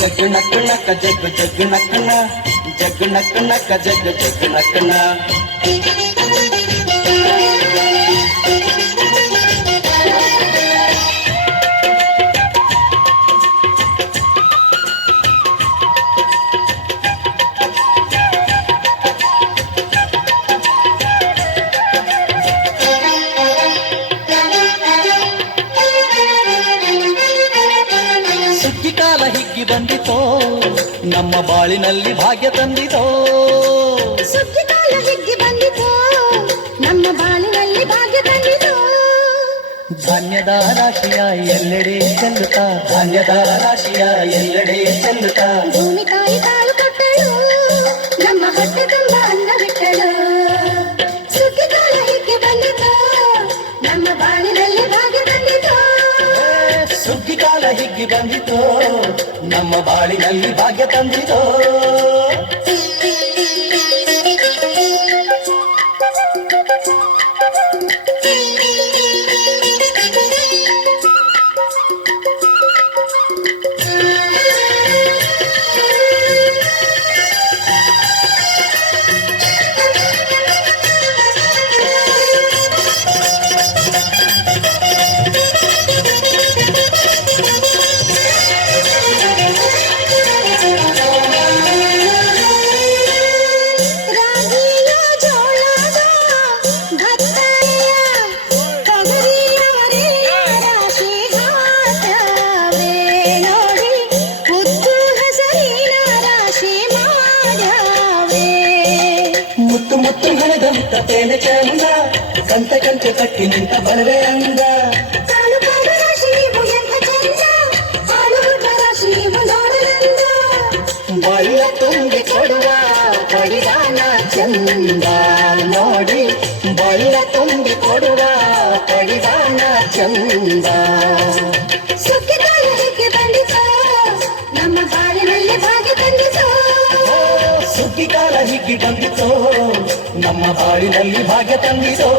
ಜಗ್ ನಕ್ ನಕ ಜಗ್ ಜಗ್ ನಕ್ಕನ ಜಗ್ ನಕ್ ನಕ ಜಗ್ ಜಗ್ ನಕ್ಕನ ಕಾಲ ಹಿಗ್ಗಿ ಬಂದಿತೋ ನಮ್ಮ ಬಾಳಿನಲ್ಲಿ ಭಾಗ್ಯ ತಂದಿತೋ ಸುಗ್ಗಿ ಕಾಲ ಹಿಗ್ಗಿ ಬಂದಿತೋ ನಮ್ಮ ಬಾಳಿನಲ್ಲಿ ಭಾಗ್ಯ ತಂದಿತೋ ಧಾನ್ಯದ ರಾಶಿಯ ಎಲ್ಲೆಡೆ ಚೆಲ್ಲುತ್ತಾ ಧಾನ್ಯದ ರಾಶಿಯ ಎಲ್ಲೆಡೆ ಚೆಲ್ಲುತ್ತಾ ಭೂಮಿ ತಾಯಿ ತಾಳು ಕೊಟ್ಟಳು ನಮ್ಮ ಹೊಟ್ಟೆ ತುಂಬ ಅನ್ನ ಬಿಟ್ಟಳು ಸುಗ್ಗಿ ಕಾಲ ಹಿಗ್ಗಿ ಬಂದಿತೋ ನಮ್ಮ ಬಾಳಿನಲ್ಲಿ ಭಾಗ್ಯ ತಂದಿತೋ ಸುಗ್ಗಿ ಕಾಲ ಹಿಗ್ಗಿ ಬಂದಿತೋ ನಮ್ಮ ಬಾಳಿನಲ್ಲಿ ಭಾಗ್ಯ ತಂದಿತೋ ಮುತ್ತು ಮುತ್ತು ಹಣದ ಮುತ್ತ ತೇನೆ ಚಂದ ಕಂತೆ ಕಂತೆ ಕಟ್ಟಿ ನಿಂತ ಬರವೆ ಅಂದ ಬಳ್ಳ ತುಂಬಿ ಕೊಡುವ ಪಡಿದಾನ ಚಂದ ನೋಡಿ ಬಳ್ಳ ತುಂಬಿ ಕೊಡುವ ಪಡಿದಾನ ಚಂದ ಸುಗ್ಗಿ ಕಾಲ ಹಿಗ್ಗಿ ಬಂದಿತೋ ನಮ್ಮ ಬಾಳಿನಲ್ಲಿ ಭಾಗ್ಯ ತಂದಿತೋ ಸುಗ್ಗಿ ಕಾಲ ಹಿಗ್ಗಿ ಬಂದಿತೋ ನಮ್ಮ ಬಾಳಿನಲ್ಲಿ ಭಾಗ್ಯ ತಂದಿತೋ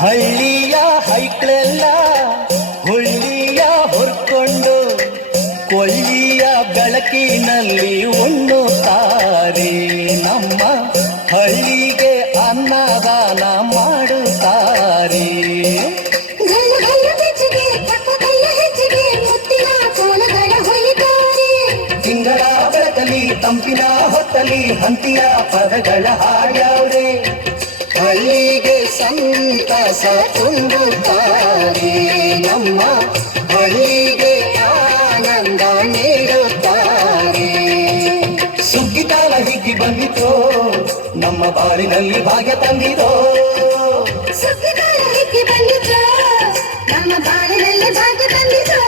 ಹಳ್ಳಿಯ ಹೈಕ್ಳೆಲ್ಲ ಹುಳ್ಳಿಯ ಹೊರ್ಕೊಂಡು ಕೊಳ್ಳಿಯ ಬೆಳಕಿನಲ್ಲಿ ಉಣ್ಣುತ್ತಾರೆ ನಮ್ಮ ಹಳ್ಳಿಗೆ ಅನ್ನದಾನ ಮಾಡುತ್ತಾರೆ ತಿಂಗಳ ಬೆಳಕಲಿ ತಂಪಿನ ಹೊತ್ತಲಿ ಹಂತಿಯ ಪದಗಳ ಹಾಡ್ಯಾವ್ರೆ ಹಳ್ಳಿಗೆ ಸಂತಸ ತುಂಬುತ್ತಾರೆ ನಮ್ಮ ಹಳ್ಳಿಗೆ ಆನಂದ ನೀಡುತ್ತಾರೆ ಸುಗ್ಗಿ ಕಾಲ ಹಿಗ್ಗಿ ಬಂದಿತೋ ನಮ್ಮ ಬಾಳಿನಲ್ಲಿ ಭಾಗ್ಯ ತಂದಿತೋ ಸುಗ್ಗಿ ಕಾಲ ಹಿಗ್ಗಿ ಬಂದಿತೋ ನಮ್ಮ ಬಾಳಿನಲ್ಲಿ ಭಾಗ್ಯ ತಂದಿತೋ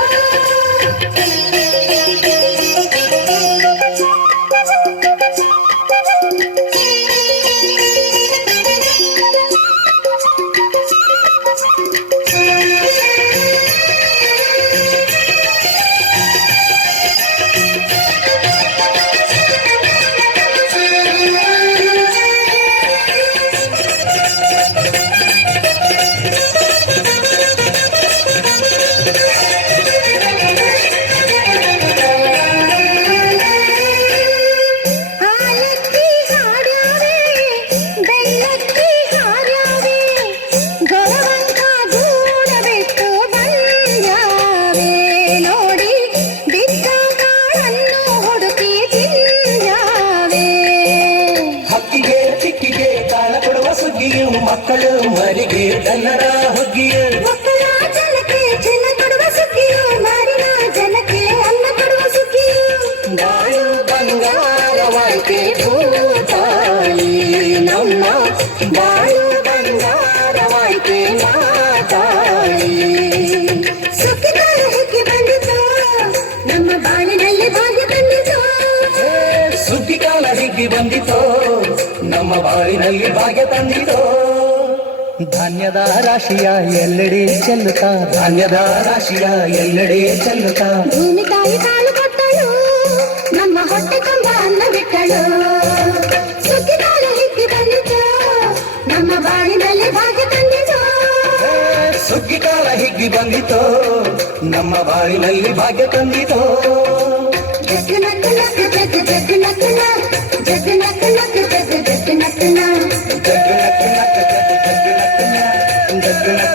ಮಕ್ಕಳು ಮರಿಗೆ ಕನ್ನಡ ಹುಗ್ಗಿಯ ಮಕ್ಕಳ ಜನಕ್ಕೆ ಚಿನ್ನ ಕೊಡುವ ಸುಗ್ಗಿಯು ನಾಡಿನ ಜನಕ್ಕೆ ಅನ್ನ ಕೊಡುವ ಸುಗ್ಗಿಯು ಬಾಳು ಬಂಗಾರವಾಯ್ತೆ ಭೂತಾಯಿ ನಮ್ಮ ಬಾಳು ಬಂಗಾರವಾಯ್ತೆ ಮಾತಾಯಿ ಸುಗ್ಗಿ ಕಾಲ ಹಿಗ್ಗಿ ಬಂದಿತು ನಮ್ಮ ಬಾಳಿನಲ್ಲಿ ಭಾಗ್ಯ ತಂದಿತು ಸುಗ್ಗಿ ಕಾಲ ಹಿಗ್ಗಿ ಬಂದಿತು ನಮ್ಮ ಬಾಳಿನಲ್ಲಿ ಭಾಗ್ಯ ತಂದಿತು ಧಾನ್ಯದ ರಾಶಿಯ ಎಲ್ಲೆಡೆ ಚೆಲ್ಲುತ್ತಾ ಧಾನ್ಯದ ರಾಶಿಯ ಎಲ್ಲೆಡೆ ಚೆಲ್ಲುತ್ತಾ ಭೂಮಿ ತಾಯಿ ಕಾಲು ಕೊಟ್ಟಳು ನಮ್ಮ ಹೊಟ್ಟೆ ತುಂಬ ಅನ್ನ ಬಿಟ್ಟಳು ಸುಗ್ಗಿಕಾಲ ಹಿಗ್ಗಿ ಬಂದಿತು ನಮ್ಮ ಬಾಳಿನಲ್ಲಿ ಭಾಗ್ಯ ತಂದಿತು ಸುಗ್ಗಿಕಾಲ ಹಿಗ್ಗಿ ಬಂದಿತೋ ನಮ್ಮ ಬಾಳಿನಲ್ಲಿ ಭಾಗ್ಯ ತಂದಿತೋ ಜಗ್ಗು ನಕ್ಕು ನಕ್ಕು ಜಗ್ಗು ಜಗ್ಗು ನಕ್ಕು ಜಗ್ಗು ನಕ್ಕು ನಕ್ಕು ಜಗ್ಗು ಜಗ್ಗು ನಕ್ಕು ಜಗ್ಗು ನಕ್ಕು ನಕ್ಕು ಜಗ್ಗು ಜಗ್ಗು ನಕ್ಕು ಜಗ್ಗು ನಕ್ಕು